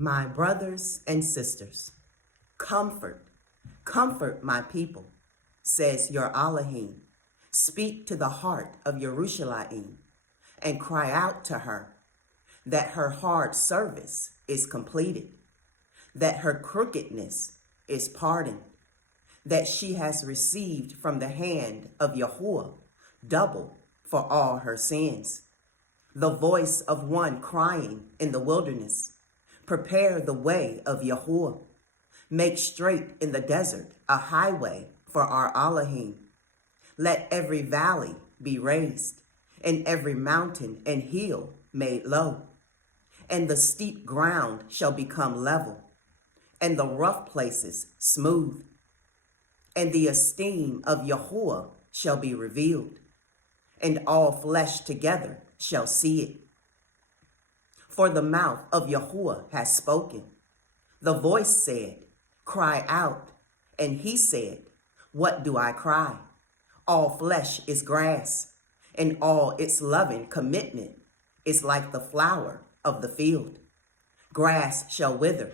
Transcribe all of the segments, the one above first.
My brothers and sisters, comfort, comfort my people, says your Elohim. Speak to the heart of Yerushalayim and cry out to her that her hard service is completed, that her crookedness is pardoned, that she has received from the hand of Yahuwah double for all her sins. The voice of one crying in the wilderness, prepare the way of Yahuwah. Make straight in the desert a highway for our Elohim. Let every valley be raised, and every mountain and hill made low. And the steep ground shall become level, and the rough places smooth. And the esteem of Yahuwah shall be revealed, and all flesh together shall see it. For the mouth of Yahuwah has spoken. The voice said, cry out. And he said, what do I cry? All flesh is grass, and all its loving commitment is like the flower of the field. Grass shall wither,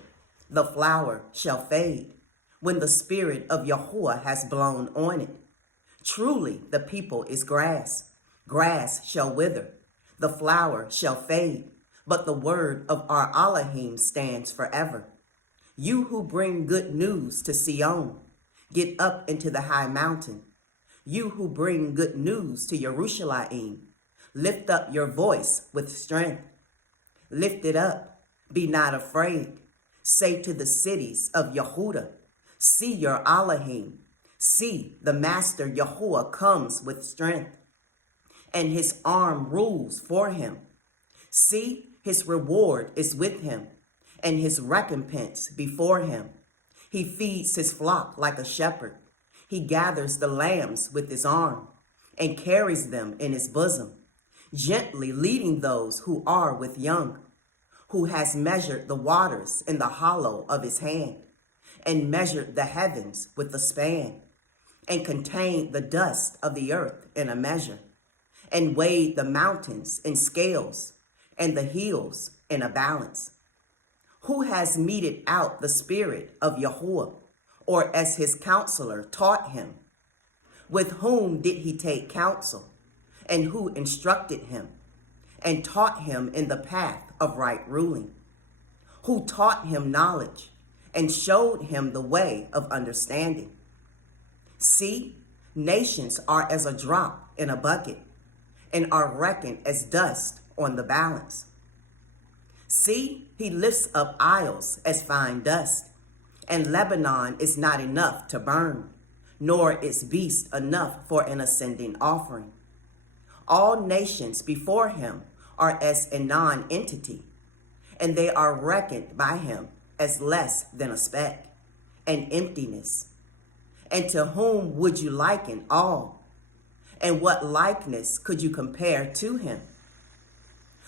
the flower shall fade, when the spirit of Yahuwah has blown on it. Truly the people is grass. Grass shall wither, the flower shall fade, but the word of our Elohim stands forever. You who bring good news to Sion, get up into the high mountain. You who bring good news to Yerushalayim, lift up your voice with strength. Lift it up, be not afraid. Say to the cities of Yehudah, see your Elohim. See, the Master Yahuwah comes with strength, and his arm rules for him. See, his reward is with him, and his recompense before him. He feeds his flock like a shepherd. He gathers the lambs with his arm and carries them in his bosom, gently leading those who are with young, who has measured the waters in the hollow of his hand, and measured the heavens with a span, and contained the dust of the earth in a measure, and weighed the mountains in scales, and the hills in a balance. Who has meted out the spirit of Yahuwah, or as his counselor taught him? With whom did he take counsel, and who instructed him, and taught him in the path of right ruling? Who taught him knowledge, and showed him the way of understanding? See, nations are as a drop in a bucket, and are reckoned as dust on the balance. See, he lifts up isles as fine dust, and Lebanon is not enough to burn, nor its beast enough for an ascending offering. All nations before him are as a non-entity, and they are reckoned by him as less than a speck, an emptiness. And to whom would you liken all? And what likeness could you compare to him?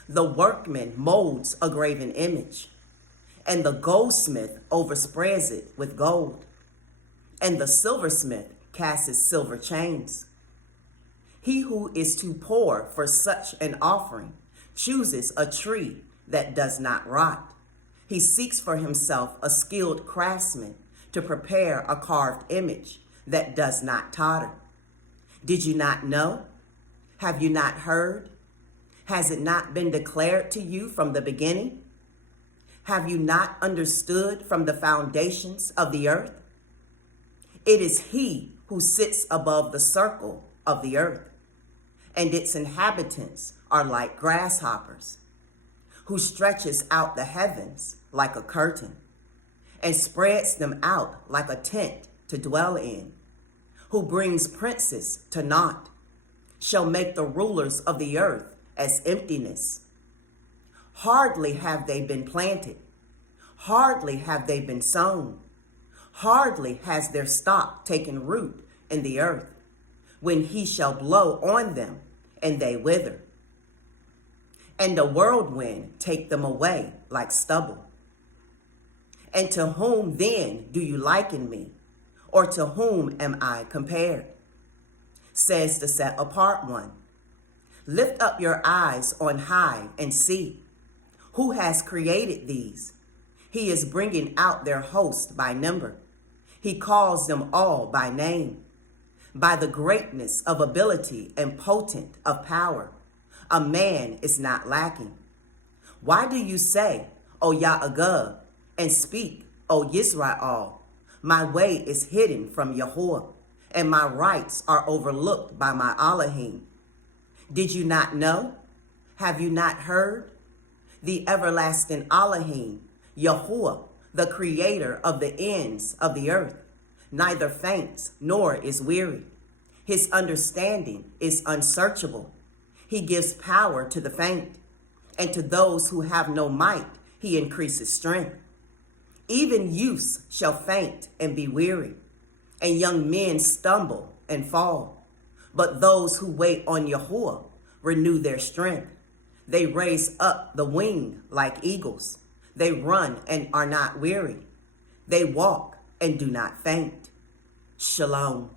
The workman molds a graven image, and the goldsmith overspreads it with gold, and the silversmith casts silver chains. He who is too poor for such an offering chooses a tree that does not rot. He seeks for himself a skilled craftsman to prepare a carved image that does not totter. Did you not know? Have you not heard? Has it not been declared to you from the beginning? Have you not understood from the foundations of the earth? It is he who sits above the circle of the earth, and its inhabitants are like grasshoppers, who stretches out the heavens like a curtain, and spreads them out like a tent to dwell in, who brings princes to naught, shall make the rulers of the earth as emptiness. Hardly have they been planted, hardly have they been sown, hardly has their stock taken root in the earth, when he shall blow on them, and they wither, and the whirlwind take them away like stubble. And to whom then do you liken me, or to whom am I compared? Says the set apart one. Lift up your eyes on high and see. Who has created these? He is bringing out their host by number. He calls them all by name. By the greatness of ability and potent of power, a man is not lacking. Why do you say, O Ya'agub, and speak, O Yisrael, my way is hidden from Yahuwah, and my rights are overlooked by my Elohim? Did you not know? Have you not heard? The everlasting Elohim, Yahuwah, the creator of the ends of the earth, neither faints nor is weary. His understanding is unsearchable. He gives power to the faint, and to those who have no might, he increases strength. Even youths shall faint and be weary, and young men stumble and fall. But those who wait on Yahuwah renew their strength. They raise up the wing like eagles. They run and are not weary. They walk and do not faint. Shalom.